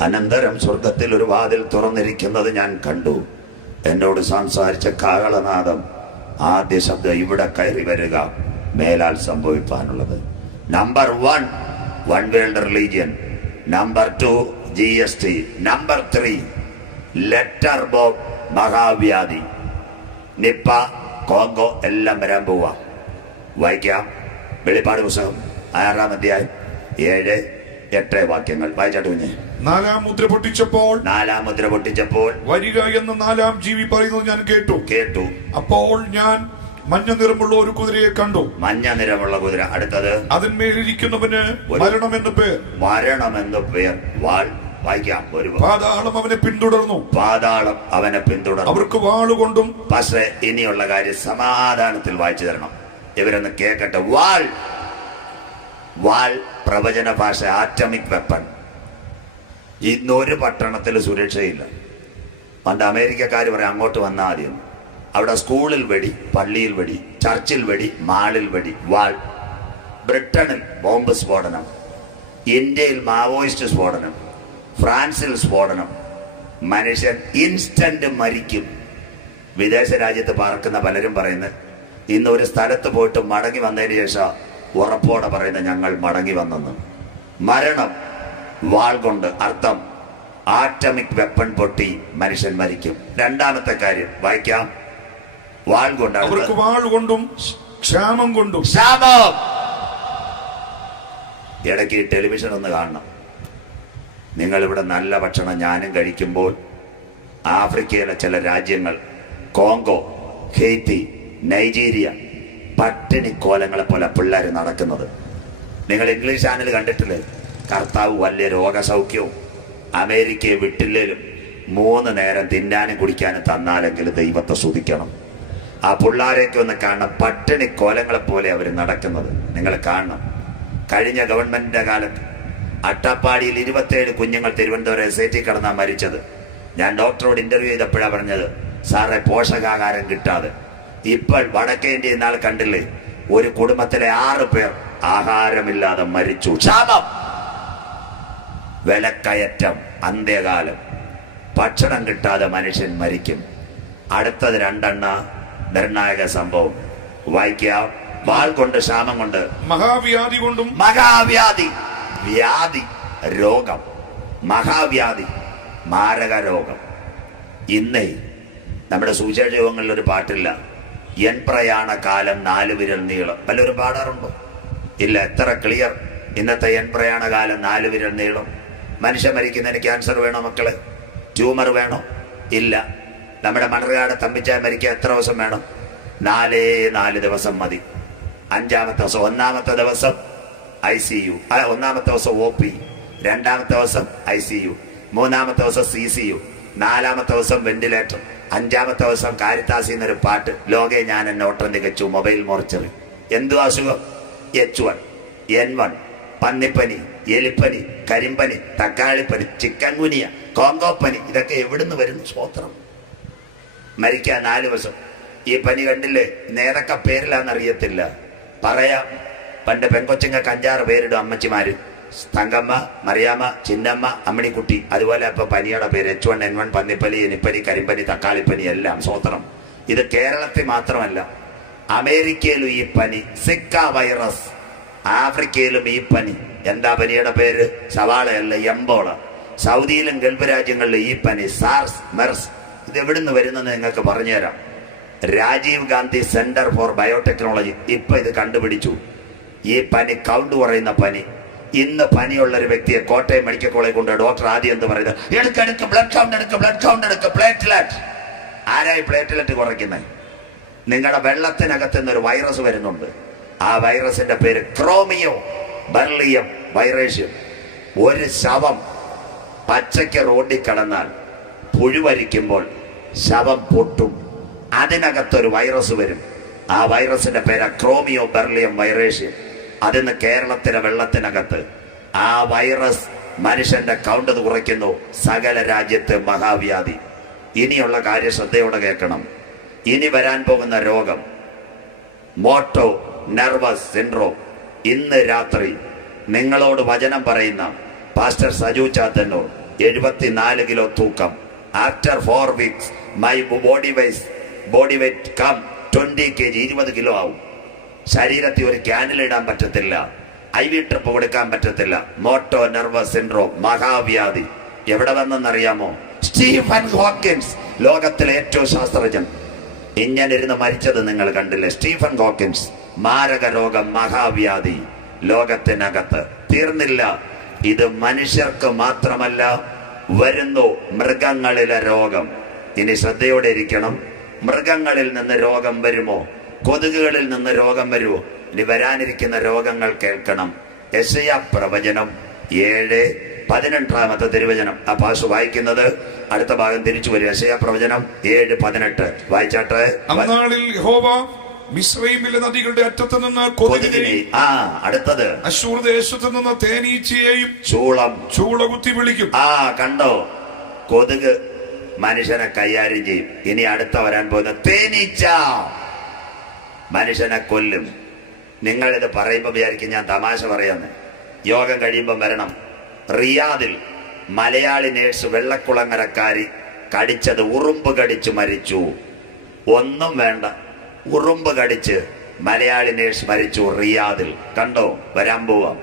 അനന്തരം സ്വർഗത്തിൽ ഒരു വാതിൽ തുറന്നിരിക്കുന്നത് ഞാൻ കണ്ടു. എന്നോട് സംസാരിച്ച കാഹളനാദം ആദ്യ ശബ്ദം ഇവിടെ കയറി വരിക. മേലാൽ സംഭവിക്കാനുള്ളത് number one one world religion number two G S T number three letter Bob മഹാവ്യാധി. നിപ്പ കോങ്കോ എല്ലാം വരാൻ പോവാ. വായിക്കാം. വെളിപ്പാട് പുസ്തകം ആറാം അധ്യായം ഏഴ് എട്ട് വാക്യങ്ങൾ. വായിച്ചാട്ട് കുഞ്ഞ് നാലാം മുദ്ര പൊട്ടിച്ചപ്പോൾ നാലാം മുദ്ര പൊട്ടിച്ചപ്പോൾ വരിക എന്ന് നാലാം ജീവി പറയുന്നത് ഞാൻ കേട്ടു. കേട്ടു. അപ്പോൾ ഞാൻ മഞ്ഞ നിറമുള്ള ഒരു കുതിരയെ കണ്ടു. മഞ്ഞ നിറമുള്ള കുതിര. അടുത്തത്? അതിന്മേലിരിക്കുന്നവന് മരണം എന്ന പേർ. മരണം എന്ന പേർ. വാൾ വായിക്കാം. ഒരു പാതാളം അവനെ പിന്തുടർന്നു. പാതാളം അവനെ പിന്തുടർന്നു. അവർക്ക് വാളുകൊണ്ടും പക്ഷേ ഇനിയുള്ള കാര്യം സമാധാനത്തിൽ വായിച്ചു തരണം. ഇവരൊന്ന് കേക്കട്ടെ വാൾ. വാൾ പ്രവചന ഭാഷ ആറ്റമിക് വെപ്പൺ. ഇന്നൊരു പട്ടണത്തിൽ സുരക്ഷയില്ല. പണ്ട് അമേരിക്കക്കാർ പറയും അങ്ങോട്ട് വന്നാൽ ആദ്യം അവിടെ സ്കൂളിൽ വെടി പള്ളിയിൽ വെടി ചർച്ചിൽ വെടി മാളിൽ വെടി വാൾ. ബ്രിട്ടനിൽ ബോംബ് സ്ഫോടനം. ഇന്ത്യയിൽ മാവോയിസ്റ്റ് സ്ഫോടനം. ഫ്രാൻസിൽ സ്ഫോടനം. മനുഷ്യൻ ഇൻസ്റ്റന്റ് മരിക്കും. വിദേശ രാജ്യത്ത് പാർക്കുന്ന പലരും പറയുന്നത് ഇന്ന് ഒരു സ്ഥലത്ത് പോയിട്ട് മടങ്ങി വന്നതിന് ശേഷം ഉറപ്പോടെ പറയുന്ന ഞങ്ങൾ മടങ്ങി വന്നെന്ന്. മരണം. വാൾ കൊണ്ട് അർത്ഥം ആറ്റമിക് വെപ്പൺ പൊട്ടി മനുഷ്യൻ മരിക്കും. രണ്ടാമത്തെ കാര്യം വായിക്കാം. വാൾ കൊണ്ട് അവർക്ക് വാൾ കൊണ്ടും ക്ഷാമം കൊണ്ടും. ക്ഷാമം. ഇടയ്ക്ക് ടെലിവിഷൻ ഒന്ന് കാണണം. നിങ്ങളിവിടെ നല്ല ഭക്ഷണം ഞാനും കഴിക്കുമ്പോൾ ആഫ്രിക്കയിലെ ചില രാജ്യങ്ങൾ കോങ്കോ ഹെയ്ത്തി നൈജീരിയ പട്ടിണി കോലങ്ങളെ പോലെ പിള്ളേർ നടക്കുന്നത്. നിങ്ങൾ ഇംഗ്ലീഷ് ചാനൽ കണ്ടിട്ടില്ലേ? കർത്താവ് വലിയ രോഗസൗഖ്യവും അമേരിക്കയെ വിട്ടില്ലേലും മൂന്ന് നേരം തിന്നാനും കുടിക്കാനും തന്നാലെങ്കിൽ ദൈവത്തെ സ്തുതിക്കണം. ആ പിള്ളാരെയൊക്കെ ഒന്ന് കാണണം. പട്ടിണി കോലങ്ങളെ പോലെ അവർ നടക്കുന്നത്. നിങ്ങൾ കാണണം. കഴിഞ്ഞ ഗവൺമെന്റിന്റെ കാലത്ത് അട്ടപ്പാടിയിൽ ഇരുപത്തേഴ് കുഞ്ഞുങ്ങൾ തിരുവനന്തപുരം എസ് ഐ ടി കടന്നാ മരിച്ചത്. ഞാൻ ഡോക്ടറോട് ഇന്റർവ്യൂ ചെയ്തപ്പോഴാണ് പറഞ്ഞത് സാറേ പോഷകാഹാരം കിട്ടാതെ. ഇപ്പോൾ വടക്കേ ഇന്ത്യ ഇന്നാൾ കണ്ടില്ലേ ഒരു കുടുംബത്തിലെ ആറ് പേർ ആഹാരമില്ലാതെ മരിച്ചു. ക്ഷാമം! വിലക്കയറ്റം അന്ത്യകാലം. ഭക്ഷണം കിട്ടാതെ മനുഷ്യൻ മരിക്കും. അടുത്തത് രണ്ടെണ്ണ നിർണായക സംഭവം. വായിക്കാം വാൾ കൊണ്ട് ക്ഷാമം കൊണ്ട്. മഹാവ്യാധി കൊണ്ടും മഹാവ്യാധി. വ്യാധി രോഗം. മഹാവ്യാധി മാരക രോഗം. ഇന്നേ നമ്മുടെ സുവിശേഷ യോഗങ്ങളിൽ ഒരു പാട്ടില്ല. എൻ പ്രയാണ കാലം നാല് വിരൽ നീളം. വല്ലൊരു പാടാറുണ്ടോ? ഇല്ല എത്ര ക്ലിയർ? ഇന്നത്തെ എൻ പ്രയാണ കാലം നാല് വിരൽ നീളം. മനുഷ്യൻ മരിക്കുന്നതിന് ക്യാൻസർ വേണോ മക്കളെ? ട്യൂമർ വേണോ? ഇല്ല. നമ്മുടെ മണർകാട് തമ്പിച്ചാൻ മരിക്കാൻ എത്ര ദിവസം വേണം? നാലേ നാല് ദിവസം മതി. അഞ്ചാമത്തെ ദിവസം ഒന്നാമത്തെ ദിവസം ഐ സി യു. ഒന്നാമത്തെ ദിവസം ഒ പി. രണ്ടാമത്തെ ദിവസം ഐ സി യു. മൂന്നാമത്തെ ദിവസം സി സി യു. നാലാമത്തെ ദിവസം വെന്റിലേറ്റർ. അഞ്ചാമത്തെ ദിവസം കാരിത്താസി എന്നൊരു പാട്ട്. ലോകെ ഞാൻ എന്നെ ഓട്ടം തികച്ചു മൊബൈൽ മോർച്ചറി. എന്തു അസുഖം? എച്ച് വൺ എൻ വൺ പന്നിപ്പനി എലിപ്പനി കരിമ്പനി തക്കാളിപ്പനി ചിക്കൻ കുനിയ കോങ്കോപ്പനി ഇതൊക്കെ എവിടുന്ന് വരുന്നു? സ്വോത്രം മരിക്കാൻ നാല് ദിവസം. ഈ പനി കണ്ടില്ലേ? നേതൊക്കെ പേരിലാണെന്നറിയത്തില്ല. പറയാം. പണ്ട് പെങ്കൊച്ചുങ്ങൾക്ക് അഞ്ചാറ് പേരിടും അമ്മച്ചിമാര്. തങ്കമ്മ മറിയാമ്മ ചിന്നമ്മ അമ്മിണിക്കുട്ടി. അതുപോലെ ഇപ്പൊ പനിയുടെ പേര് എച്ച് വൺ എൻ വൺ പന്നിപ്പനി എനിപ്പനി കരിമ്പനി തക്കാളിപ്പനി എല്ലാം. സ്വോത്രം ഇത് കേരളത്തിൽ മാത്രമല്ല അമേരിക്കയിലും ഈ പനി സിക്ക വൈറസ്. ആഫ്രിക്കയിലും ഈ പനി. എന്താ പനിയുടെ പേര്? സവാളയല്ല എംബോള. സൗദിയിലും ഗൾഫ് രാജ്യങ്ങളിലും ഈ പനി. SARS MERS. ഇത് എവിടുന്ന് വരുന്നെന്ന് നിങ്ങൾക്ക് പറഞ്ഞുതരാം. Rajiv Gandhi centre for biotechnology. ഇപ്പൊ ഇത് കണ്ടുപിടിച്ചു. ഈ പനി കൗണ്ട് കുറയുന്ന പനി. ഇന്ന് പനിയുള്ള ഒരു വ്യക്തിയെ കോട്ടയം മെഡിക്കൽ കോളേജ് കൊണ്ട് ഡോക്ടർ ആദ്യം എന്ന് പറയുന്നത് എടുക്ക എടുക്ക ബ്ലഡ് കൗണ്ട് എടുക്ക ബ്ലഡ് കൗണ്ട് എടുക്ക പ്ലേറ്റ്ലെറ്റ് ആരായി പ്ലേറ്റ്ലെറ്റ് കുറയ്ക്കുന്നത് നിങ്ങളുടെ വെള്ളത്തിനകത്ത് നിന്നൊരു വൈറസ് വരുന്നുണ്ട്. ആ വൈറസിന്റെ പേര് ക്രോമിയോ ബർലിയം വൈറേഷ്യം. ഒരു ശവം പച്ചയ്ക്ക് റോഡിൽ കിടന്നാൽ പുഴുവരിക്കുമ്പോൾ ശവം പൊട്ടും. അതിനകത്തൊരു വൈറസ് വരും. ആ വൈറസിന്റെ പേര് ക്രോമിയോ ബെർലിയം വൈറേഷ്യം. അതിന്ന് കേരളത്തിലെ വെള്ളത്തിനകത്ത് ആ വൈറസ് മനുഷ്യന്റെ കൗണ്ട് കുറയ്ക്കുന്നു. സകല രാജ്യത്ത് മഹാവ്യാധി. ഇനിയുള്ള കാര്യം ശ്രദ്ധയോടെ കേൾക്കണം. ഇനി വരാൻ പോകുന്ന രോഗം മോട്ടോ നെർവസ് സിൻഡ്രോം ഇന്ന് രാത്രി നിങ്ങളോട് വചനം പറയുന്ന പാസ്റ്റർ സജു ചാത്തന്നൂർ എഴുപത്തിനാല് കിലോ തൂക്കം. After four weeks my body wise body weight come twenty K G ഇരുപത് കിലോ ആവും. ശരീരത്തിൽ ഒരു ക്യാനൽ ഇടാൻ പറ്റത്തില്ല. ഐ വി ട്രിപ്പ് കൊടുക്കാൻ പറ്റത്തില്ല. മോട്ടോ നെർവസ് സിൻഡ്രോം മഹാവ്യാധി. എവിടെ വന്നെന്നറിയാമോ? സ്റ്റീഫൻ ഹോക്കിൻസ് ലോകത്തിലെ ഏറ്റവും ശാസ്ത്രജ്ഞൻ. ഇങ്ങനെ ഇരുന്ന് മരിച്ചത് നിങ്ങൾ കണ്ടില്ലേ? സ്റ്റീഫൻ ഹോക്കിൻസ് മാരക രോഗം മഹാവ്യാധി ലോകത്തിനകത്ത് തീർന്നില്ല. ഇത് മനുഷ്യർക്ക് മാത്രമല്ല വരുന്നു മൃഗങ്ങളിലെ രോഗം. ഇനി ശ്രദ്ധയോടെ ഇരിക്കണം. മൃഗങ്ങളിൽ നിന്ന് രോഗം വരുമോ? കൊതുകുകളിൽ നിന്ന് രോഗം വരുമോ? ഇനി വരാനിരിക്കുന്ന രോഗങ്ങൾ കേൾക്കണം. യശയ പ്രവചനം ഏഴ് പതിനെട്ടാമത്തെ തിരുവചനം. ആ പാസ് വായിക്കുന്നത് അടുത്ത ഭാഗം തിരിച്ചു വരും. യശയ പ്രവചനം ഏഴ് പതിനെട്ട്. വായിച്ചാട്ടെ? മിശ്രൈമിലെ നദികളുടെ അറ്റത്ത് നിന്ന് കൊതുകിനെ. ആ അടുത്തത്. അശൂർ ദേശത്ത് നിന്ന് തേനീച്ചയെയും ചൂളം. ചൂള കുത്തി വിളിക്കും. ആ കണ്ടോ? കൊതുക് മനുഷ്യനെ കൈകാര്യം ചെയ്യും. ഇനി അടുത്ത വരാൻ പോകുന്ന തേനീച്ച. മനുഷ്യനെ കൊല്ലും. നിങ്ങളിത് പറയുമ്പോൾ വിചാരിക്കും ഞാൻ തമാശ പറയാന്ന്. യോഗം കഴിയുമ്പോൾ വരണം. റിയാദിൽ മലയാളി നേഴ്സ് വെള്ളക്കുളങ്ങരക്കാരി കടിച്ചത് ഉറുമ്പ് കടിച്ചു മരിച്ചു. ഒന്നും വേണ്ട. ഉറുമ്പ് കടിച്ച് മലയാളി നേഴ്സ് മരിച്ചു റിയാദിൽ. കണ്ടോ? വരാൻ പോവാം.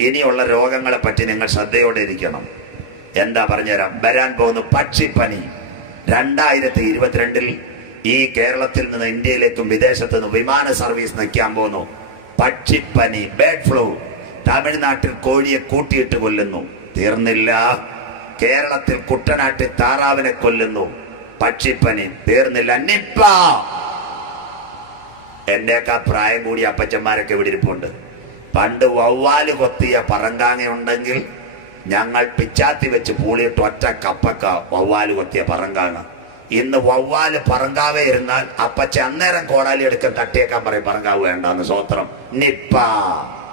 ഇനിയുള്ള രോഗങ്ങളെ പറ്റി നിങ്ങൾ ശ്രദ്ധയോടെ ഇരിക്കണം. എന്താ പറഞ്ഞുതരാം? വരാൻ പോകുന്നു പക്ഷിപ്പനി. രണ്ടായിരത്തി ഇരുപത്തിരണ്ടിൽ ഈ കേരളത്തിൽ നിന്ന് ഇന്ത്യയിലേക്കും വിദേശത്തു നിന്നും വിമാന സർവീസ് നിൽക്കാൻ പോകുന്നു. പക്ഷിപ്പനി ബേഡ് ഫ്ലൂ തമിഴ്നാട്ടിൽ കോഴിയെ കൂട്ടിയിട്ട് കൊല്ലുന്നു. തീർന്നില്ല. കേരളത്തിൽ കുട്ടനാട്ടിൽ താറാവിനെ കൊല്ലുന്നു. പക്ഷിപ്പനി. തീർന്നില്ല. നിപ്പ! എന്റെയൊക്കെ പ്രായം കൂടി അപ്പച്ചന്മാരൊക്കെ ഇവിടെ ഇരിപ്പുണ്ട് പണ്ട് വവ്വാൽ കൊത്തിയ പറങ്കാങ്ങ ഉണ്ടെങ്കിൽ ഞങ്ങൾ പിച്ചാത്തി വെച്ച് പൂളിയിട്ട് ഒറ്റ കപ്പക്ക വവ്വാൽ കൊത്തിയ പറങ്കാങ്ങ. ഇന്ന് വവ്വാൽ പറങ്കാവേ ഇരുന്നാൽ അപ്പച്ച അന്നേരം കോടാലി എടുക്കാൻ തട്ടിയേക്കാൻ പറയും പറങ്കാവ് വേണ്ടെന്ന് സ്വത്രം നിപ്പ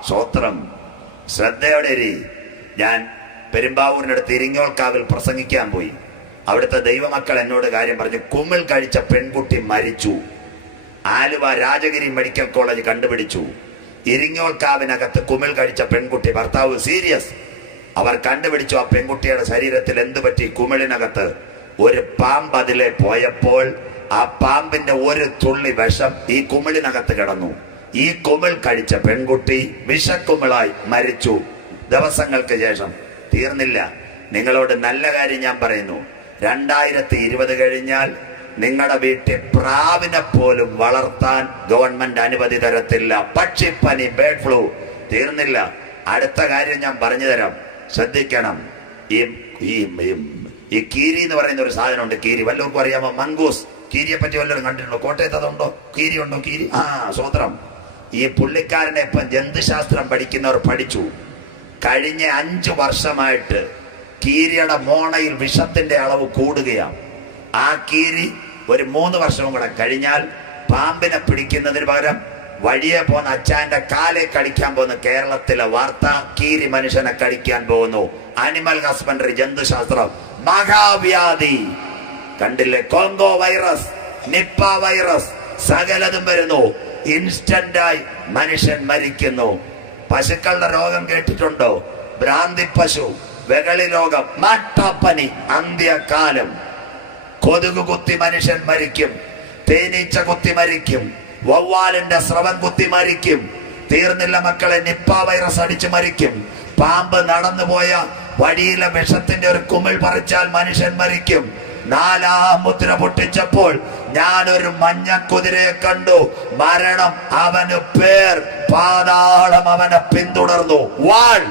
സ്വത്രം ശ്രദ്ധയോടെ ഞാൻ പെരുമ്പാവൂരിനടുത്ത് ഇരിങ്ങോൾക്കാവിൽ പ്രസംഗിക്കാൻ പോയി. അവിടുത്തെ ദൈവമക്കൾ എന്നോട് കാര്യം പറഞ്ഞു കുമ്മിൽ കഴിച്ച പെൺകുട്ടി മരിച്ചു. ആലുവ രാജഗിരി മെഡിക്കൽ കോളേജ് കണ്ടുപിടിച്ചു. ഇരിങ്ങോൾക്കാവിനകത്ത് കുമിൾ കഴിച്ച പെൺകുട്ടി ഭർത്താവ് സീരിയസ്. അവർ കണ്ടുപിടിച്ചു ആ പെൺകുട്ടിയുടെ ശരീരത്തിൽ എന്ത് പറ്റി? കുമിളിനകത്ത് ഒരു പാമ്പ് അതിലെ പോയപ്പോൾ ആ പാമ്പിന്റെ ഒരു തുള്ളി വിഷം ഈ കുമിളിനകത്ത് കിടന്നു. ഈ കുമിൾ കഴിച്ച പെൺകുട്ടി വിഷക്കുമിളായി മരിച്ചു. ദിവസങ്ങൾക്ക് ശേഷം തീർന്നില്ല. നിങ്ങളോട് നല്ല കാര്യം ഞാൻ പറയുന്നു. രണ്ടായിരത്തി ഇരുപത് കഴിഞ്ഞാൽ നിങ്ങളുടെ വീട്ടിൽ പ്രാവിനെ പോലും വളർത്താൻ ഗവൺമെന്റ് അനുമതി തരത്തില്ല. പക്ഷിപ്പനി ബേഡ് ഫ്ലൂ തീർന്നില്ല. അടുത്ത കാര്യം ഞാൻ പറഞ്ഞു തരാം. ശ്രദ്ധിക്കണം. ഈ ഈ ഈ- കീരി എന്ന് പറയുന്ന ഒരു സാധനമുണ്ട്. കീരി. വല്ലവർക്കും അറിയാമോ? മംഗൂസ്. കീരിയെ പറ്റി വല്ലവരും കണ്ടിട്ടുണ്ടോ? കോട്ടയത്ത് അതുണ്ടോ? കീരി ഉണ്ടോ? കീരി? ആ സ്വത്രം. ഈ പുള്ളിക്കാരനെ ഇപ്പം ജന്തുശാസ്ത്രം പഠിക്കുന്നവർ പഠിച്ചു. കഴിഞ്ഞ അഞ്ചു വർഷമായിട്ട് കീരിയുടെ മോണയിൽ വിഷത്തിന്റെ അളവ് കൂടുകയാണ്. ആ കീരി ഒരു മൂന്ന് വർഷം കൂടെ കഴിഞ്ഞാൽ പാമ്പിനെ പിടിക്കുന്നതിന് പകരം വഴിയെ പോകുന്ന അച്ചാന്റെ കാലെ കടിക്കാൻ പോകുന്ന കേരളത്തിലെ വാർത്ത കീരി മനുഷ്യനെ കടിക്കാൻ പോകുന്നു. അനിമൽ ഹസ്ബൻഡറി ജന്തുശാസ്ത്രം മഹാവ്യാധി. കണ്ടില്ലേ? കോങ്കോ വൈറസ് നിപ്പ വൈറസ് സകലതും വരുന്നു. ഇൻസ്റ്റന്റായി മനുഷ്യൻ മരിക്കുന്നു. പശുക്കളുടെ രോഗം കേട്ടിട്ടുണ്ടോ? ഭ്രാന്തി പശു വെകളി രോഗം മാട്ടാപ്പനി അന്ത്യകാലം. കൊതുക് കുത്തി മനുഷ്യൻ മരിക്കും. തേനീച്ച കുത്തി മരിക്കും. വവ്വാലിന്റെ സ്രവം കുത്തി മരിക്കും. തീർന്നില്ല മക്കളെ നിപ്പ വൈറസ് അടിച്ച് മരിക്കും. പാമ്പ് നടന്നു പോയ വഴിയിലെ വിഷത്തിന്റെ ഒരു കുമിൾ പറിച്ചാൽ മനുഷ്യൻ മരിക്കും. നാലാം മുദ്ര പൊട്ടിച്ചപ്പോൾ ഞാനൊരു മഞ്ഞ കുതിരയെ കണ്ടു. മരണം അവന് പേർ പാതാളം അവനെ പിന്തുടർന്നു. വാൾ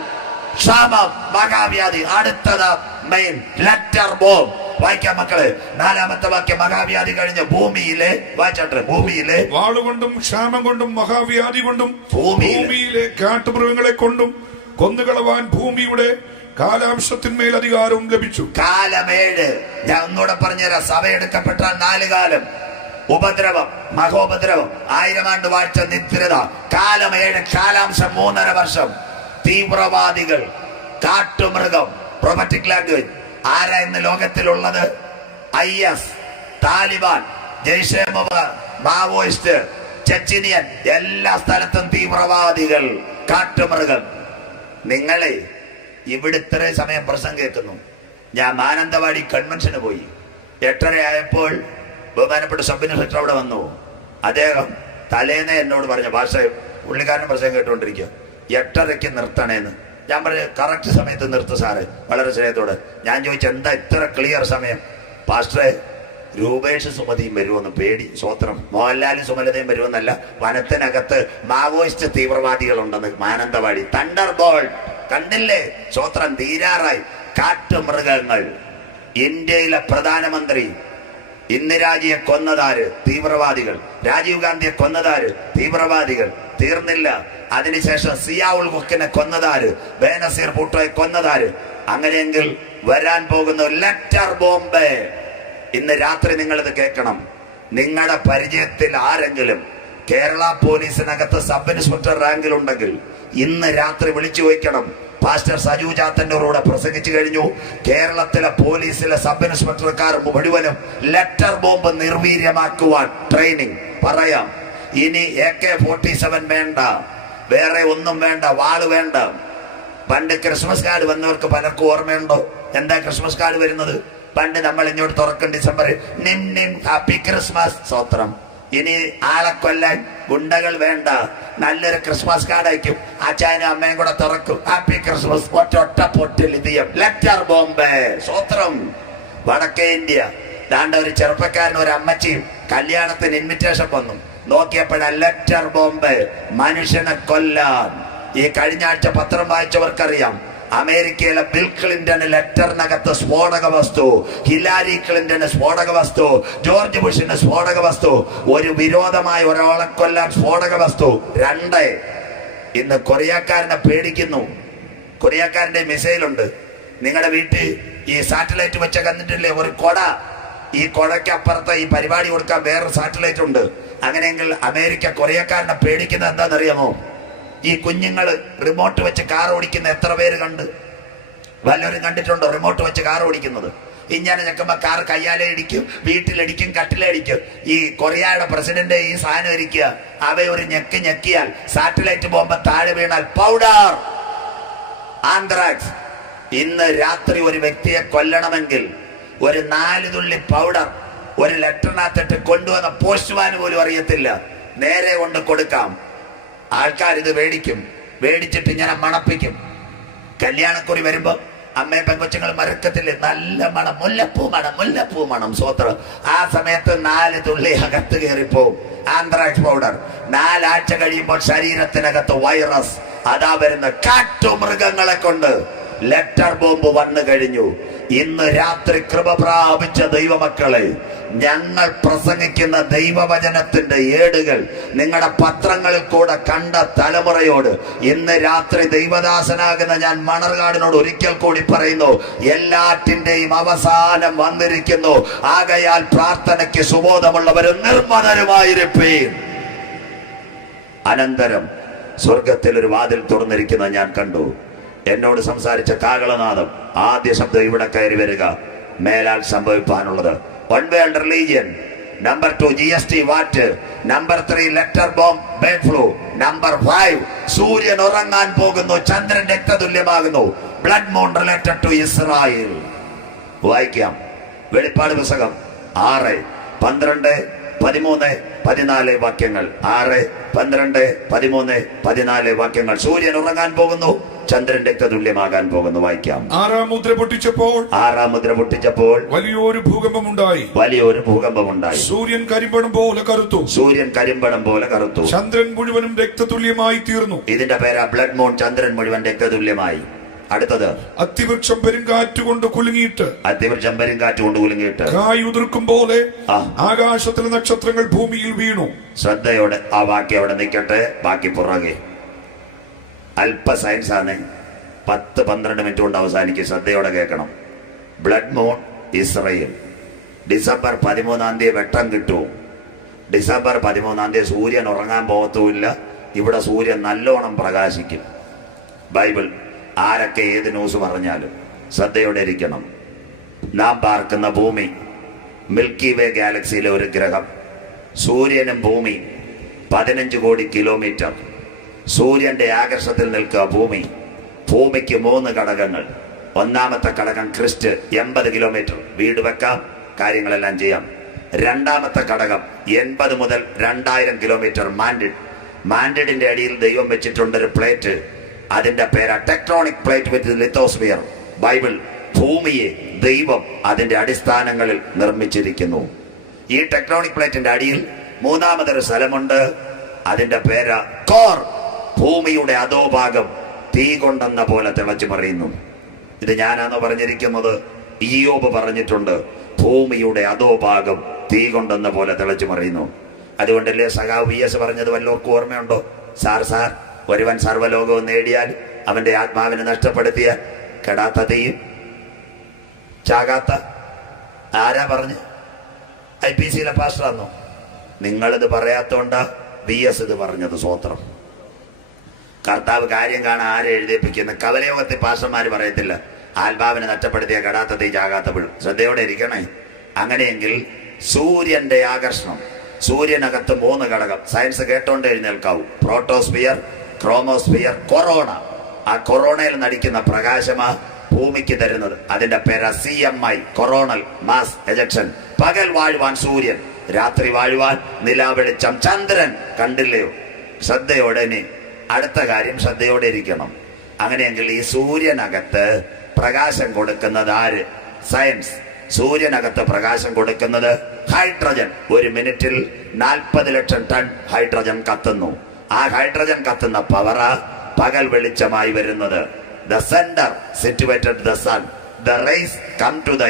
ക്ഷാമം മഹാവ്യാധി. അടുത്തത് മെയിൻ ലെറ്റർ ബോം വായിക്കാം മക്കൾ. നാലാമത്തെ വാക്യം മഹാവ്യാധി കഴിഞ്ഞ ഭൂമിയിലെ വായിച്ചാട്ടെ ഭൂമിയിലെ വാളുകൊണ്ടും ക്ഷാമം കൊണ്ടും മഹാവ്യാധി കൊണ്ടും ഭൂമിയിലെ- കാട്ടുമൃഗങ്ങളെ കൊണ്ടും കൊന്നുകളവാൻ ഭൂമിയുടെ കാലാംശത്തിന്മേൽ അധികാരവും ലഭിച്ചു. കാലമേഴ്. ഞാൻ ഒന്നുകൂടെ പറഞ്ഞുതരാം. സഭ നാല് കാലം. ഉപദ്രവം മഹോപദ്രവം ആയിരം ആണ്ട് വാഴ്ച നിത്യത കാലമേഴ് കാലാംശം മൂന്നര വർഷം. തീവ്രവാദികൾ കാട്ടുമൃഗം പ്രൊമറ്റിക് ലാംഗ്വേജ് ആരാ ഇന്ന് ലോകത്തിലുള്ളത്? I S Taliban Jaish-e Mohammed Maoist Chechnyan എല്ലാ സ്ഥലത്തും തീവ്രവാദികൾ കാട്ടുമൃഗം. നിങ്ങളെ ഇവിടെ ഇത്രയും സമയം പ്രസംഗം കേൾക്കുന്നു. ഞാൻ മാനന്തവാടി കൺവെൻഷന് പോയി. എട്ടര ആയപ്പോൾ ബഹുമാനപ്പെട്ട സബ് ഇൻസ്പെക്ടർ അവിടെ വന്നു. അദ്ദേഹം തലേന്നെ എന്നോട് പറഞ്ഞു ഭാഷ പുള്ളിക്കാരൻ പ്രസംഗം കേട്ടുകൊണ്ടിരിക്കുക. എട്ടരയ്ക്ക് നിർത്തണേന്ന്. ഞാൻ പറഞ്ഞു കറക്റ്റ് സമയത്ത് നിർത്തു സാറ് വളരെ സ്നേഹത്തോടെ. ഞാൻ ചോദിച്ച എന്താ ഇത്ര ക്ലിയർ സമയം? പാസ്റ്ററെ രൂപേഷ് സുമതിയും വരുമെന്ന് പേടി സ്വോത്രം. മോഹൻലാലും സുമലതയും വരുമെന്നല്ല വനത്തിനകത്ത് മാവോയിസ്റ്റ് തീവ്രവാദികളുണ്ടെന്ന് മാനന്തവാടി. തണ്ടർ ബോൾ കണ്ടില്ലേ? സ്വോത്രം തീരാറായി. കാട്ടുമൃഗങ്ങൾ. ഇന്ത്യയിലെ പ്രധാനമന്ത്രി. ഇന്ദിരാജിയെ കൊന്നതാര്? തീവ്രവാദികൾ. രാജീവ് ഗാന്ധിയെ കൊന്നതാര്? തീവ്രവാദികൾ. തീർന്നില്ല. അതിനുശേഷം സിയാവുൽ മുക്കിനെ കൊന്നതാര്? ബേനസീർ ഭൂട്ടോയെ കൊന്നതാര്? അങ്ങനെയെങ്കിൽ വരാൻ പോകുന്ന ലെറ്റർ ബോംബെ. ഇന്ന് രാത്രി നിങ്ങളിത് കേൾക്കണം. നിങ്ങളുടെ പരിചയത്തിൽ ആരെങ്കിലും കേരള പോലീസിനകത്ത് സബ് ഇൻസ്പെക്ടർ റാങ്കിൽ ഉണ്ടെങ്കിൽ ഇന്ന് രാത്രി വിളിച്ചു വയ്ക്കണം പാസ്റ്റർ സജു ചാത്തന്റെ കൂടെ പ്രസംഗിച്ചു കഴിഞ്ഞു. കേരളത്തിലെ പോലീസിലെ സബ് ഇൻസ്പെക്ടർക്കാർ മുഴുവനും ലെറ്റർ ബോംബ് നിർവീര്യമാക്കുവാൻ ട്രെയിനിങ് പറയാം. ഇനി എ കെ ഫോർട്ടി സെവൻ വേണ്ട. വേറെ ഒന്നും വേണ്ട വാൾ വേണ്ട. പണ്ട് ക്രിസ്മസ് കാർഡ് വന്നവർക്ക് പലർക്കും ഓർമ്മയുണ്ടോ? എന്താ ക്രിസ്മസ് കാർഡ് വരുന്നത്? പണ്ട് നമ്മൾ ഇങ്ങോട്ട് തുറക്കും ഡിസംബർ. നിം നിം ഹാപ്പി ക്രിസ്മസ്. സ്തോത്രം. ഇനി ആളെ കൊല്ലാൻ ഗുണ്ടകൾ വേണ്ട. നല്ലൊരു ക്രിസ്മസ് കാർഡ് അയക്കും. അച്ഛനും അമ്മയും കൂടെ തുറക്കും. Happy Christmas. ഒറ്റ പൊട്ടിൽ ഇതിയം ലെറ്റർ ബോംബെ. സ്വത്രം വടക്കേ ഇന്ത്യ. ദാണ്ട ഒരു ചെറുപ്പക്കാരൻ ഒരു അമ്മച്ചിയും കല്യാണത്തിന് ഇൻവിറ്റേഷൻ വന്നു. നോക്കിയപ്പോഴ ലെറ്റർ ബോംബ് മനുഷ്യനെ കൊല്ലാൻ. ഈ കഴിഞ്ഞ ആഴ്ച പത്രം വായിച്ചവർക്കറിയാം. അമേരിക്കയിലെ ബിൽ ക്ലിന്റൺ ലെറ്ററിനകത്ത് സ്ഫോടക വസ്തു ഹിലാരി ക്ലിന്റന് സ്ഫോടക വസ്തു ജോർജ് ബുഷിന് സ്ഫോടക വസ്തു ഒരു വിരോധമായ ഒരാളെ കൊല്ലാൻ സ്ഫോടക വസ്തു രണ്ട്. ഇന്ന് കൊറിയക്കാരനെ പേടിക്കുന്നു. കൊറിയക്കാരന്റെ മിസൈലുണ്ട്. നിങ്ങളുടെ വീട്ടിൽ ഈ സാറ്റലൈറ്റ് വെച്ച കണ്ടിട്ടില്ലേ? ഒരു കൊട. ഈ കൊടയ്ക്ക് അപ്പുറത്ത് ഈ പരിപാടി കൊടുക്കാൻ വേറൊരു സാറ്റലൈറ്റ് ഉണ്ട്. അങ്ങനെയെങ്കിൽ അമേരിക്ക കൊറിയക്കാരനെ പേടിക്കുന്നത് എന്താണെന്നറിയാമോ? ഈ കുഞ്ഞുങ്ങൾ റിമോട്ട് വെച്ച് കാർ ഓടിക്കുന്ന എത്ര പേര് കണ്ട്? വല്ലവരും കണ്ടിട്ടുണ്ടോ റിമോട്ട് വെച്ച് കാർ ഓടിക്കുന്നത്? ഇങ്ങനെ ഞെക്കുമ്പോൾ കാർ കയ്യാലെ ഇടിക്കും വീട്ടിലടിക്കും കട്ടിലടിക്കും ഈ കൊറിയയുടെ പ്രസിഡന്റ് ഈ സാധനം ഇരിക്കുക. അവയൊരു ഞെക്ക് ഞെക്കിയാൽ സാറ്റലൈറ്റ് ബോംബ് താഴെ വീണാൽ പൗഡർ ആന്ത്രാക്സ് ഇന്ന് രാത്രി ഒരു വ്യക്തിയെ കൊല്ലണമെങ്കിൽ ഒരു നാല് തുള്ളി പൗഡർ ഒരു ലെറ്ററിനകത്തിട്ട് കൊണ്ടുവന്ന പോസ്റ്റ്മാൻ പോലും അറിയത്തില്ല. നേരെ കൊണ്ട് കൊടുക്കാം. ആൾക്കാർ ഇത് മേടിക്കും. മേടിച്ചിട്ട് ഇങ്ങനെ മണപ്പിക്കും. കല്യാണക്കുറി വരുമ്പോൾ അമ്മയും പെങ്കൊച്ചുങ്ങൾ മരക്കത്തില്ലേ നല്ല മണം. മുല്ലപ്പൂ മണം മുല്ലപ്പൂ മണം. സ്വത്രം ആ സമയത്ത് നാല് തുള്ളി അകത്ത് കയറിപ്പോവും ആന്ത്രാക്സ് പൗഡർ. നാലാഴ്ച കഴിയുമ്പോൾ ശരീരത്തിനകത്ത് വൈറസ് അതാ വരുന്ന കാറ്റു മൃഗങ്ങളെ കൊണ്ട് ലെറ്റർ ബോംബ് വന്നു കഴിഞ്ഞു. ഇന്ന് രാത്രി കൃപ പ്രാപിച്ച ദൈവമക്കളെ ഞങ്ങൾ പ്രസംഗിക്കുന്ന ദൈവവചനത്തിന്റെ ഏടുകൾ നിങ്ങളുടെ പത്രങ്ങളിൽ കൂടെ കണ്ട തലമുറയോട് ഇന്ന് രാത്രി ദൈവദാസനാകുന്ന ഞാൻ മണർകാടിനോട് ഒരിക്കൽ കൂടി പറയുന്നു എല്ലാറ്റിന്റെയും അവസാനം വന്നിരിക്കുന്നു. ആകയാൽ പ്രാർത്ഥനയ്ക്ക് സുബോധമുള്ളവരും നിർമ്മതരുമായിരിക്കേ അനന്തരം സ്വർഗത്തിൽ ഒരു വാതിൽ തുറന്നിരിക്കുന്നത് ഞാൻ കണ്ടു. എന്നോട് സംസാരിച്ച കാകളനാഥം ആദ്യ ശബ്ദം ഇവിടെ കയറി വരിക. മേലാൽ സംഭവിപ്പാനുള്ളത്. Religion number two G S T VAT number three letter bomb bird flu number five സൂര്യൻ ഉറങ്ങാൻ പോകുന്നു. ചന്ദ്രൻ രക്തതുല്യമാകുന്നു blood moon related to Israel വായിക്കാം. വെളിപ്പാട് പുസ്തകം. ആറ് പന്ത്രണ്ട് പതിമൂന്ന് പതിനാല് വാക്യങ്ങൾ. ആറ് പന്ത്രണ്ട് പതിമൂന്ന് പതിനാല് വാക്യങ്ങൾ. സൂര്യൻ ഉറങ്ങാൻ പോകുന്നു. ചന്ദ്രൻ രക്തതുല്യമാകാൻ പോകുന്നു. വായിക്കാം. ആറാം മുദ്ര പൊട്ടിച്ചപ്പോൾ ആറാം മുദ്ര പൊട്ടിച്ചപ്പോൾ വലിയൊരു ഭൂകമ്പം ഉണ്ടായി വലിയൊരു ഭൂകമ്പം ഉണ്ടായി സൂര്യൻ കരിമ്പണം പോലെ കറുത്തു. സൂര്യൻ കരിമ്പണം പോലെ കറുത്തു. ചന്ദ്രൻ മുഴുവനും രക്തതുല്യമായി തീർന്നു. ഇതിന്റെ പേരാ ബ്ലഡ് മൂൺ ചന്ദ്രൻ മുഴുവൻ രക്തതുല്യമായി. അടുത്തത്. അത്തിവൃക്ഷം പെരുങ്കാറ്റുകൊണ്ട് കുലുങ്ങിയിട്ട്. അതിവൃക്ഷം പെരുങ്കാറ്റ് കൊണ്ട് കുലുങ്ങിയിട്ട്. കായ് ഉതിർക്കും പോലെ ആകാശത്തിലെ നക്ഷത്രങ്ങൾ ഭൂമിയിൽ വീണു. ശ്രദ്ധയോടെ ആ വാക്യം അവിടെ നിൽക്കട്ടെ. ബാക്കി പുറകെ. അല്പ സയൻസ് ആണ്. പത്ത് പന്ത്രണ്ട് മിനിറ്റ് കൊണ്ട് അവസാനിക്കും. ശ്രദ്ധയോടെ കേൾക്കണം. ബ്ലഡ് മൂൺ ഇസ്രയേൽ ഡിസംബർ പതിമൂന്നാം തീയതി വെട്ടം കിട്ടും. ഡിസംബർ പതിമൂന്നാം തീയതി സൂര്യൻ ഉറങ്ങാൻ പോകത്തുമില്ല. ഇവിടെ സൂര്യൻ നല്ലോണം പ്രകാശിക്കും. ബൈബിൾ ആരൊക്കെ ഏത് ന്യൂസ് പറഞ്ഞാലും ശ്രദ്ധയോടെ ഇരിക്കണം. നാം പാർക്കുന്ന ഭൂമി മിൽക്കി വേ ഗാലക്സിയിലെ ഒരു ഗ്രഹം. സൂര്യനും ഭൂമി പതിനഞ്ച് കോടി കിലോമീറ്റർ സൂര്യന്റെ ആകർഷത്തിൽ നിൽക്കുക ഭൂമി. ഭൂമിക്ക് മൂന്ന് ഘടകങ്ങൾ. ഒന്നാമത്തെ ഘടകം ക്രിസ്റ്റ് എൺപത് കിലോമീറ്റർ. വീട് വെക്കാം കാര്യങ്ങളെല്ലാം ചെയ്യാം. രണ്ടാമത്തെ ഘടകം എൺപത് മുതൽ രണ്ടായിരം കിലോമീറ്റർ മാൻഡിഡ്. മാൻഡിഡിന്റെ അടിയിൽ ദൈവം വെച്ചിട്ടുണ്ട് ഒരു പ്ലേറ്റ്. അതിന്റെ പേരാ tectonic plate with lithosphere. Bible ഭൂമിയെ ദൈവം അതിന്റെ അടിസ്ഥാനങ്ങളിൽ നിർമ്മിച്ചിരിക്കുന്നു. ഈ ടെക്ട്രോണിക് പ്ലേറ്റിന്റെ അടിയിൽ മൂന്നാമതൊരു സ്ഥലമുണ്ട്. അതിന്റെ പേര് കോർ. ഭൂമിയുടെ അധോഭാഗം തീ കൊണ്ടെന്ന പോലെ തിളച്ചു പറയുന്നു. ഇത് ഞാനാണ് പറഞ്ഞിരിക്കുന്നത്? ഈയോബ് പറഞ്ഞിട്ടുണ്ട് ഭൂമിയുടെ അധോഭാഗം തീ കൊണ്ടെന്ന പോലെ തിളച്ചു പറയുന്നു. അതുകൊണ്ടല്ലേ സഖാവ് വി എസ് പറഞ്ഞത് വല്ലവർക്കും ഓർമ്മയുണ്ടോ? സാർ സാർ ഒരുവൻ സർവലോകവും നേടിയാൽ അവന്റെ ആത്മാവിനെ നഷ്ടപ്പെടുത്തിയ കെടാത്ത തീയും ചാകാത്ത. ആരാ പറഞ്ഞ്? ഐ പി സിയിലെ പാസ്റ്ററാന്നോ? നിങ്ങളിത് പറയാത്തോണ്ടാ വി എസ് ഇത് പറഞ്ഞത് സ്വോത്രം കർത്താവ് കാര്യം കാണാൻ ആരെ എഴുതിപ്പിക്കുന്ന? കവലയോഗത്തിൽ പാസ്റ്റർമാര് പറയത്തില്ല. ആത്മാവിനെ നഷ്ടപ്പെടുത്തിയ കടാത്ത തീ ചാകാത്ത വീഴും ശ്രദ്ധയോടെ ഇരിക്കണേ. അങ്ങനെയെങ്കിൽ സൂര്യന്റെ ആകർഷണം സൂര്യനകത്ത് മൂന്ന് ഘടകം. സയൻസ് കേട്ടോണ്ട് എഴുന്നേൽക്കാവൂ. പ്രോട്ടോസ്ഫിയർ ക്രോമോസ്ഫിയർ കൊറോണ. ആ കൊറോണയിൽ നടിക്കുന്ന പ്രകാശമാ ഭൂമിക്ക് തരുന്നത്. അതിന്റെ പേര C M I coronal mass ejection. പകൽ വാഴുവാൻ സൂര്യൻ രാത്രി വാഴുവാൻ നിലാവെളിച്ചം ചന്ദ്രൻ. കണ്ടില്ലയോ? ശ്രദ്ധയോടെ ഇനി അടുത്ത കാര്യം ശ്രദ്ധയോടെ ഇരിക്കണം അങ്ങനെയെങ്കിൽ ഈ സൂര്യനകത്ത് പ്രകാശം കൊടുക്കുന്നത് ആര്? സയൻസ്. സൂര്യനകത്ത് പ്രകാശം കൊടുക്കുന്നത് ഹൈഡ്രജൻ. ഒരു മിനിറ്റിൽ നാൽപ്പത് ലക്ഷം ടൺ ഹൈഡ്രജൻ കത്തുന്നു. ആ ഹൈഡ്രജൻ കത്തുന്ന പവറ പകൽ വെളിച്ചമായി വരുന്നത്. The centre situated the sun the rays come to the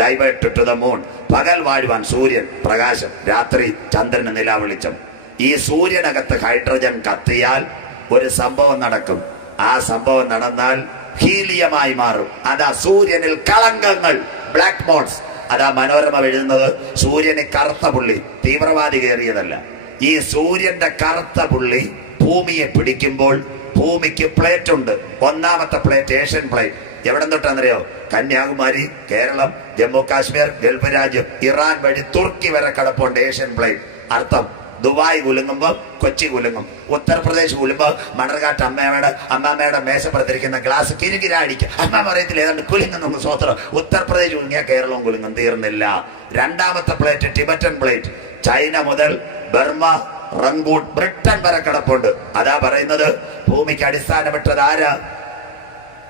divert to the moon പകൽ വാഴുവാൻ സൂര്യൻ പ്രകാശം രാത്രി ചന്ദ്രന് നിലാവെളിച്ചം. ഈ സൂര്യനകത്ത് ഹൈഡ്രജൻ കത്തിയാൽ ഒരു സംഭവം നടക്കും. ആ സംഭവം നടന്നാൽ ഹീലിയമായി മാറും. അതാ സൂര്യനിൽ കളങ്കങ്ങൾ ബ്ലാക്ക് മോൺസ് അതാ മനോരമ എഴുതുന്നത് സൂര്യന് കറുത്ത പുള്ളി തീവ്രവാദി കയറിയതല്ല. ഈ സൂര്യന്റെ കറുത്ത പുള്ളി ഭൂമിയെ പിടിക്കുമ്പോൾ ഭൂമിക്ക് പ്ലേറ്റ് ഉണ്ട്. ഒന്നാമത്തെ പ്ലേറ്റ് ഏഷ്യൻ പ്ലേറ്റ് എവിടെ തൊട്ടാന്നറിയോ കന്യാകുമാരി കേരളം ജമ്മു കാശ്മീർ ഗൾഫ് രാജ്യം ഇറാൻ വഴി തുർക്കി വരെ കടപ്പുണ്ട് ഏഷ്യൻ പ്ലേറ്റ് അർത്ഥം ദുബായ് കുലുങ്ങുമ്പോൾ കൊച്ചി കുലുങ്ങും. ഉത്തർപ്രദേശ് കുലുമ്പോൾ മണർകാട്ട് അമ്മയുടെ അമ്മാമ്മയുടെ മേശപ്പുറത്തിരിക്കുന്ന ഗ്ലാസ് കിരുകിര അടിക്കും അമ്മ പറയത്തില്ല ഏതാണ്ട് കുലുങ്ങുന്നു സ്വത്രം. ഉത്തർപ്രദേശ് കുലുങ്ങിയ കേരളവും കുലുങ്ങും. തീർന്നില്ല. രണ്ടാമത്തെ പ്ലേറ്റ് ടിബറ്റൻ പ്ലേറ്റ് ചൈന മുതൽ ബർമ റംഗൂൺ ബ്രിട്ടൻ വരെ കിടപ്പുണ്ട്. അതാ പറയുന്നത് ഭൂമിക്ക് അടിസ്ഥാനപ്പെട്ടത് ആരാ?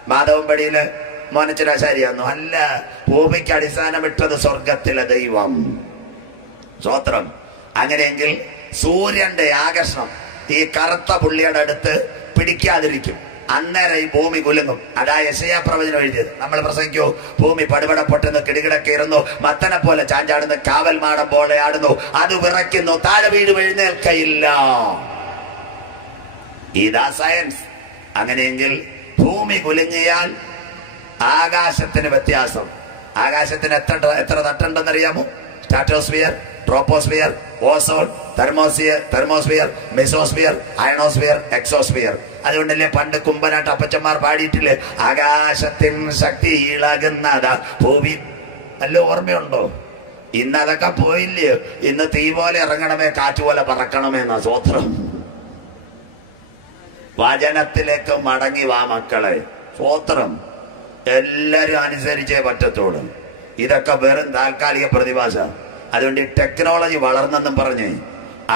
മാധവൻപടിയിൽ മോനച്ചനാശാരിയാന്നു അല്ല ഭൂമിക്ക് അടിസ്ഥാനമിട്ടത് സ്വർഗത്തിലെ ദൈവം. സ്വോത്രം. അങ്ങനെയെങ്കിൽ സൂര്യന്റെ ആകർഷണം ഈ കറുത്ത പുള്ളിയുടെ അടുത്ത് പിടിക്കാതിരിക്കും. അന്നേരം ഈ ഭൂമി കുലുങ്ങും. അതാ യശയാ പ്രവചനം എഴുതിയത്. നമ്മൾ പ്രസംഗിക്കൂ. ഭൂമി പടുപട പൊട്ടുന്നു കിടുകിടക്കേറുന്നു മത്തനെ പോലെ ചാഞ്ചാടുന്നു കാവൽ മാടം പോലെ ആടുന്നു. അത് വിറയ്ക്കുന്നു താഴെ വീട് എഴുന്നേൽക്കയില്ല. ഇതാ സയൻസ്. അങ്ങനെയെങ്കിൽ ഭൂമി കുലുങ്ങിയാൽ ആകാശത്തിന് വ്യത്യാസം. ആകാശത്തിന് എത്ര എത്ര തട്ടുണ്ടെന്നറിയാമോ? Stratosphere troposphere ozone thermosphere thermosphere mesosphere ionosphere exosphere അതുകൊണ്ടല്ലേ പണ്ട് കുമ്പനാട്ട് അപ്പച്ചന്മാർ പാടിയിട്ടില്ലേ? ആകാശത്തിൻ ശക്തി ഇളകുന്നതാ ഭൂമി നല്ല ഓർമ്മയുണ്ടോ? ഇന്ന് അതൊക്കെ പോയില്ലയോ ഇന്ന് തീ പോലെ ഇറങ്ങണമേ കാറ്റ് പോലെ പറക്കണമേ എന്ന സ്വോത്രം. വചനത്തിലേക്ക് മടങ്ങി വാ മക്കളെ. സ്വോത്രം. എല്ലാരും അനുസരിച്ചേ പറ്റത്തുള്ളൂ ഇതൊക്കെ വെറും താൽക്കാലിക പ്രതിഭാസ അതുകൊണ്ട് ഈ ടെക്നോളജി വളർന്നെന്നും പറഞ്ഞ്.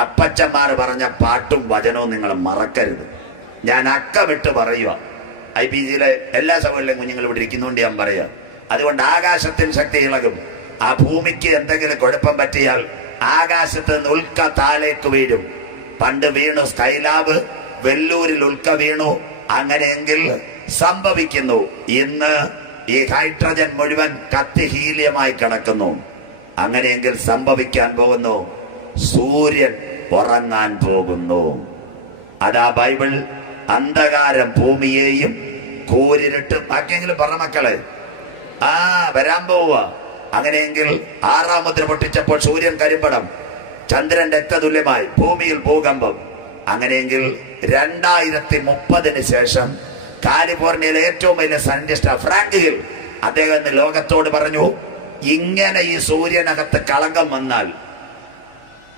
അപ്പച്ചന്മാർ പറഞ്ഞ പാട്ടും വചനവും നിങ്ങൾ മറക്കരുത്. ഞാൻ അക്കമിട്ട് പറയുക ഐ പി ജിയിലെ എല്ലാ സഭകളിലെയും കുഞ്ഞുങ്ങൾ ഇവിടെ ഇരിക്കുന്നുണ്ട് ഞാൻ പറയുക അതുകൊണ്ട് ആകാശത്തിൽ ശക്തി ഇളകും. ആ ഭൂമിക്ക് എന്തെങ്കിലും കുഴപ്പം പറ്റിയാൽ ആകാശത്ത് നിന്ന് ഉൽക്ക താലേക്ക് വീഴും. പണ്ട് വീണു സ്കൈലാബ് വെല്ലൂരിൽ ഉൽക്ക വീണു. അങ്ങനെയെങ്കിൽ സംഭവിക്കുന്നു. ഇന്ന് ഈ ഹൈഡ്രജൻ മുഴുവൻ കത്തി ഹീലിയമായി കിടക്കുന്നു. അങ്ങനെയെങ്കിൽ സംഭവിക്കാൻ പോകുന്നു. സൂര്യൻ ഉറങ്ങാൻ പോകുന്നു. അതാ ബൈബിൾ അന്ധകാരം ഭൂമിയെയും കൂരിരുട്ട്. ബാക്കിയെങ്കിലും പറഞ്ഞ മക്കളെ? ആ വരാൻ പോവുക. അങ്ങനെയെങ്കിൽ ആറാമത്തിന് പൊട്ടിച്ചപ്പോൾ സൂര്യൻ കരിമ്പടം ചന്ദ്രൻ തുല്യമായി ഭൂമിയിൽ ഭൂകമ്പം. അങ്ങനെയെങ്കിൽ രണ്ടായിരത്തി മുപ്പതിന് ശേഷം കാലിഫോർണിയയിലെ ഏറ്റവും വലിയ സയന്റിസ്റ്റ് ഫ്രാങ്ക് ഹിൽ അദ്ദേഹം ലോകത്തോട് പറഞ്ഞു ഇങ്ങനെ ഈ സൂര്യനകത്ത് കളങ്കം വന്നാൽ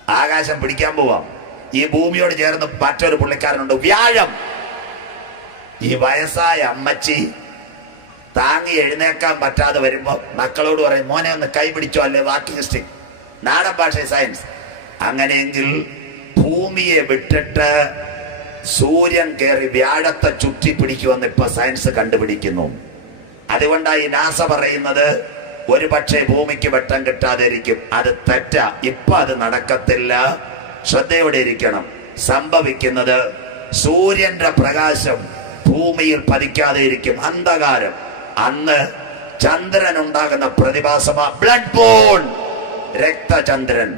ആകാശം പിടിക്കാൻ പോവാം. ഈ ഭൂമിയോട് ചേർന്ന് മറ്റൊരു പുള്ളിക്കാരനുണ്ട്. വ്യാഴം. ഈ വയസ്സായ അമ്മച്ചി താങ്ങി എഴുന്നേക്കാൻ പറ്റാതെ വരുമ്പോ മക്കളോട് പറയും മോനെ ഒന്ന് കൈ പിടിച്ചോ അല്ലെ വാക്കിംഗ് സ്റ്റിക് നാടൻ ഭാഷ സയൻസ്. അങ്ങനെയെങ്കിൽ ഭൂമിയെ വിട്ടിട്ട് സൂര്യൻ കയറി വ്യാഴത്തെ ചുറ്റി പിടിക്കുമെന്ന് ഇപ്പൊ സയൻസ് കണ്ടുപിടിക്കുന്നു. അതുകൊണ്ടാണ് ഈ നാസ പറയുന്നത് ഒരു പക്ഷേ ഭൂമിക്ക് വെട്ടം കിട്ടാതെ ഇരിക്കും അത് തെറ്റ. ഇപ്പൊ അത് നടക്കത്തില്ല. ശ്രദ്ധയോടെ ഇരിക്കണം. സംഭവിക്കുന്നത് സൂര്യന്റെ പ്രകാശം ഭൂമിയിൽ പതിക്കാതെ ഇരിക്കും. അന്ധകാരം. അന്ന് ചന്ദ്രൻ ഉണ്ടാകുന്ന പ്രതിഭാസമാ. Blood bone! രക്തചന്ദ്രൻ.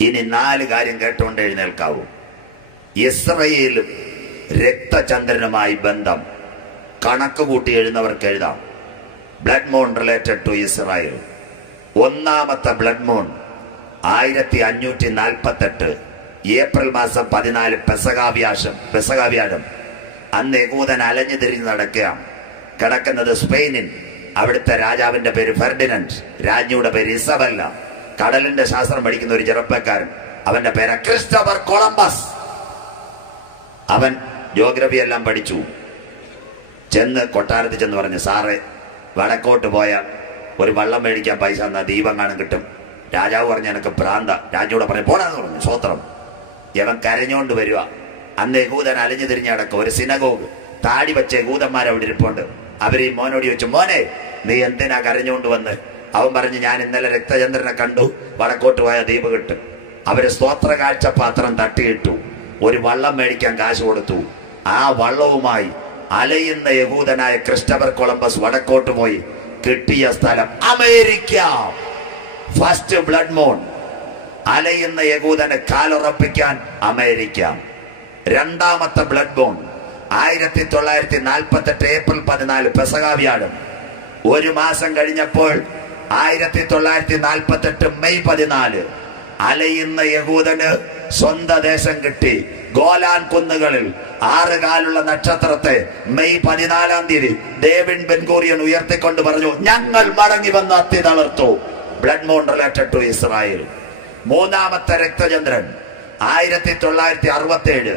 ഇനി നാല് കാര്യം കേട്ടുകൊണ്ട് എഴുന്നേൽക്കാവൂ. ഇസ്രയേലും രക്തചന്ദ്രനുമായി ബന്ധം. കണക്ക് കൂട്ടി എഴുന്നവർക്ക് എഴുതാം. Blood moon related to Israel ഒന്നാമത്തെ ബ്ലഡ് മൂൺ ആയിരത്തി അഞ്ഞൂറ്റി നാൽപ്പത്തെട്ട് ഏപ്രിൽ മാസം പതിനാല് പെസകാവ്യാശം പെസകാവ്യാഴം അന്ന് യകൂദൻ അലഞ്ഞു തിരിഞ്ഞ് നടക്കുക കിടക്കുന്നത് സ്പെയിനിൽ. അവിടുത്തെ രാജാവിന്റെ പേര് ഫെർഡിനൻഡ് രാജ്ഞിയുടെ പേര് ഇസബല്ല. കടലിന്റെ ശാസ്ത്രം പഠിക്കുന്ന ഒരു ചെറുപ്പക്കാരൻ. അവന്റെ പേര് ക്രിസ്റ്റഫർ കൊളംബസ്. അവൻ ജോഗ്രഫി എല്ലാം പഠിച്ചു. ചെന്ന് കൊട്ടാരത്തിൽ ചെന്ന് പറഞ്ഞു സാറേ വടക്കോട്ട് പോയാൽ ഒരു വള്ളം മേടിക്കാൻ പൈസ എന്നാൽ ദീപം കാണും കിട്ടും. രാജാവ് പറഞ്ഞ എനിക്ക് ഭ്രാന്ത. രാജയോടെ പറഞ്ഞു പോടാന്ന് പറഞ്ഞു. സ്വോത്രം. ഇവൻ കരഞ്ഞുകൊണ്ട് വരിക അന്ന് യഹൂദൻ അലിഞ്ഞു തിരിഞ്ഞ് കിടക്കും ഒരു സിനഗോഗ് താടി വെച്ച യഹൂദന്മാർ അവിടെ ഇരിപ്പുണ്ട്. അവർ ഈ മോനോട് ചോദിച്ചു മോനെ നീ എന്തിനാ കരഞ്ഞുകൊണ്ട് വന്ന്? അവൻ പറഞ്ഞു ഞാൻ ഇന്നലെ രക്തചന്ദ്രനെ കണ്ടു. വടക്കോട്ട് പോയ ദീപ് കിട്ടും. അവർ സ്തോത്ര കാഴ്ച പാത്രം തട്ടിയിട്ടു. ഒരു വള്ളം മേടിക്കാൻ കാശ് കൊടുത്തു. ആ വള്ളവുമായി അലയുന്ന യഹൂദനായ ക്രിസ്റ്റഫർ കൊളംബസ് വടക്കോട്ട് പോയി കിട്ടിയ സ്ഥലം അമേരിക്ക. ഫസ്റ്റ് ബ്ലഡ് മോൺ അലയുന്ന യഹൂദനെ കാലുറപ്പിക്കാൻ അമേരിക്ക. രണ്ടാമത്തെ ബ്ലഡ് ബോൺ ആയിരത്തി തൊള്ളായിരത്തി നാൽപ്പത്തി എട്ട് ഏപ്രിൽ പതിനാല് പെസകാവ്യാഴം ഒരു മാസം കഴിഞ്ഞപ്പോൾ ആയിരത്തി തൊള്ളായിരത്തി നാൽപ്പത്തെട്ട് മെയ് പതിനാല്. അലയുന്ന യഹൂദന് സ്വന്തം ദേശം കിട്ടി. ഗോലാൻ കുന്നുകളിൽ ആറ് കാലുള്ള നക്ഷത്രത്തെ മെയ് പതിനാലാം തീയതി ഡേവിൻ ബെൻഗൂറിയൻ ഉയർത്തിക്കൊണ്ട് പറഞ്ഞു ഞങ്ങൾ മടങ്ങി വന്ന് അത്തി തളർത്തു. Blood moon related to Israel. മൂന്നാമത്തെ രക്തചന്ദ്രൻ ആയിരത്തി തൊള്ളായിരത്തി അറുപത്തി ഏഴ്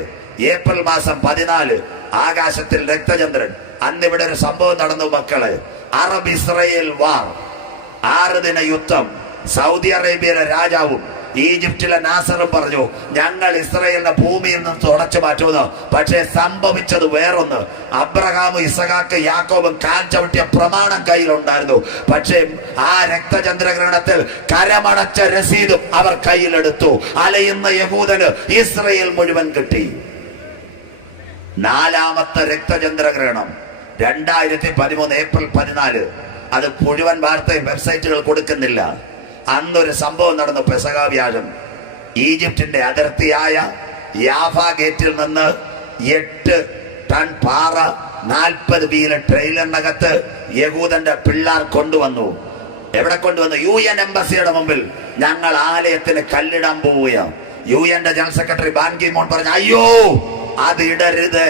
ഏപ്രിൽ മാസം പതിനാല് ആകാശത്തിൽ രക്തചന്ദ്രൻ. അന്ന് ഇവിടെ ഒരു സംഭവം നടന്നു മക്കൾ. Arab Israel war. ആറ് ദിന യുദ്ധം. സൗദി അറേബ്യയിലെ രാജാവും ഈജിപ്തിലെ നാസറും പറഞ്ഞു ഞങ്ങൾ ഇസ്രയേലിന്റെ ഭൂമിയിൽ നിന്ന് തുടച്ചു മാറ്റുമെന്ന്. പക്ഷേ സംഭവിച്ചത് വേറൊന്ന്. അബ്രഹാമും ഇസഹാക്ക് യാക്കോബും കാൽ ചവിട്ടിയ പ്രമാണം കയ്യിലുണ്ടായിരുന്നു. പക്ഷേ ആ രക്തചന്ദ്രഗ്രഹണത്തിൽ കരമടച്ച രസീതും അവർ കയ്യിലെടുത്തു. അലയുന്ന യഹൂദന് ഇസ്രയേൽ മുഴുവൻ കിട്ടി. നാലാമത്തെ രക്തചന്ദ്രഗ്രഹണം രണ്ടായിരത്തി പതിമൂന്ന് ഏപ്രിൽ പതിനാല്. അത് മുഴുവൻ വാർത്തയും വെബ്സൈറ്റുകൾ കൊടുക്കുന്നില്ല. അന്നൊരു സംഭവം നടന്നു പെസക ഈജിപ്തിന്റെ അതിർത്തിയായ യാഫ ഗേറ്റിൽ നിന്ന് എട്ട് ടൺ പാറ നാൽപ്പത് വീല ട്രെയിലറിനകത്ത് യഹൂദന്റെ പിള്ളാർ കൊണ്ടുവന്നു. എവിടെ കൊണ്ടുവന്നു? യു എൻ എംബസിയുടെ മുമ്പിൽ. ഞങ്ങൾ ആലയത്തിന് കല്ലിടാൻ പോവുകയാണ് യു എന്റെ ജനറൽ സെക്രട്ടറി ബാൻകി മോൺ പറഞ്ഞു അയ്യോ അത് ഇടരുത്.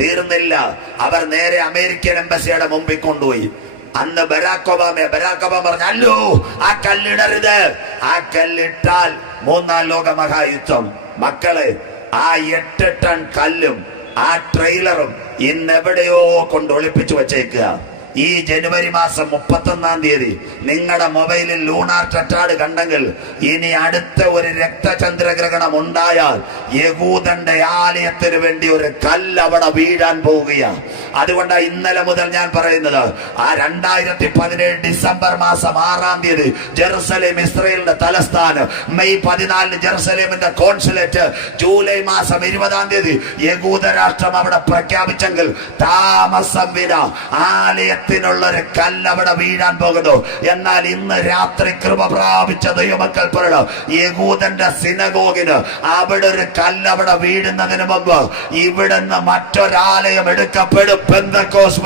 തീർന്നില്ല. അവർ നേരെ അമേരിക്കൻ എംബസിയുടെ മുമ്പിൽ കൊണ്ടുപോയി. അന്ന് ബരാക് ഒബാമ ബരാക് ഒബാമ പറഞ്ഞല്ലോ ആ കല്ലിടരുത്. ആ കല്ലിട്ടാൽ മൂന്നാം ലോക മഹായുദ്ധം. മക്കളെ ആ എട്ട് ടൺ കല്ലും ആ ട്രെയിലറും ഇന്ന് എവിടെയോ കൊണ്ട് ഒളിപ്പിച്ചു വച്ചേക്കുക. ഈ ജനുവരി മാസം മുപ്പത്തൊന്നാം തീയതി നിങ്ങളുടെ മൊബൈലിൽ ലൂണാർ ചട്ടാട് കണ്ടെങ്കിൽ ഇനി അടുത്ത ഒരു രക്തചന്ദ്രഗ്രഹണം ഉണ്ടായാൽ യകൂദന്റെ ആലയത്തിന് വേണ്ടി ഒരു കല്ല് അവിടെ വീഴാൻ പോവുകയാണ് അതുകൊണ്ടാണ് ഇന്നലെ മുതൽ ഞാൻ പറയുന്നത് ആ രണ്ടായിരത്തി പതിനേഴ് ഡിസംബർ മാസം ആറാം തീയതി ജെറുസലേം ഇസ്രയേലിന്റെ തലസ്ഥാനം മെയ് പതിനാലിന് ജെറുസലേമിന്റെ കോൺസുലേറ്റ് ജൂലൈ മാസം ഇരുപതാം തീയതി യകൂദ രാഷ്ട്രം അവിടെ പ്രഖ്യാപിച്ചെങ്കിൽ താമസം വിന ആലയത്തിനുള്ള ഒരു കല്ല് അവിടെ വീഴാൻ പോകുന്നു. എന്നാൽ ഇന്ന് രാത്രി കൃപ പ്രാപിച്ച ദൈവമക്കൾ പറയണം യകൂദന്റെ സിനഗോഗിന് അവിടെ ഒരു കല്ല് അവിടെ വീഴുന്നതിന് മുമ്പ് ഇവിടുന്ന് മറ്റൊരാലയം എടുക്കപ്പെടും. പെന്തക്കോസ്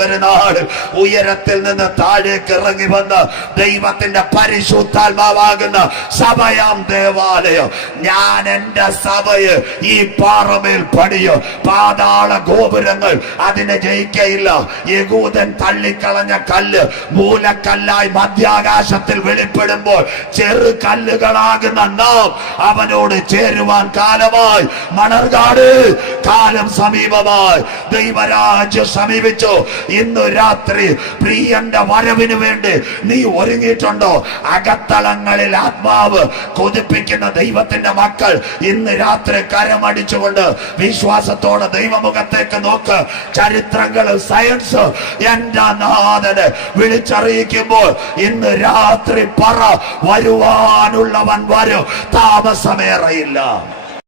ഉയരത്തിൽ നിന്ന് താഴേക്ക് ഇറങ്ങി വന്ന് ദൈവത്തിന്റെ പരിശുദ്ധാത്മാവാകുന്ന സഭയാം ദേവാലയം. ഞാൻ എന്റെ സഭയെ ഈ പാറമേൽ പണിയോ. പാതാള ഗോപുരങ്ങൾ അതിനെ ജയിക്കയില്ല. യഹൂദൻ തള്ളിക്കള കളഞ്ഞ കല്ല് മൂലക്കല്ലായി മധ്യാകാശത്തിൽ വെളിപ്പെടുമ്പോൾ ചെറു കല്ലുകളാകുന്ന നാം അവനോട് ചേരുവാൻ കാലമായി. മണർകാട് കാലം സമീപമായി. ദൈവരാജ്യം സമീപിച്ചു. ഇന്ന് രാത്രി പ്രിയന്റെ വരവിന് വേണ്ടി നീ ഒരുങ്ങിയിട്ടുണ്ടോ? അകത്തളങ്ങളിൽ ആത്മാവ് കൊതിപ്പിക്കുന്ന ദൈവത്തിന്റെ മക്കൾ ഇന്ന് രാത്രി കരമടിച്ചുകൊണ്ട് വിശ്വാസത്തോടെ ദൈവമുഖത്തേക്ക് നോക്ക്. ചരിത്രങ്ങൾ സയൻസ് എന്റെ നാഥന് വിളിച്ചറിയിക്കുമ്പോൾ ഇന്ന് രാത്രി പറ വരുവാനുള്ളവൻ വരും താമസമേറയില്ല.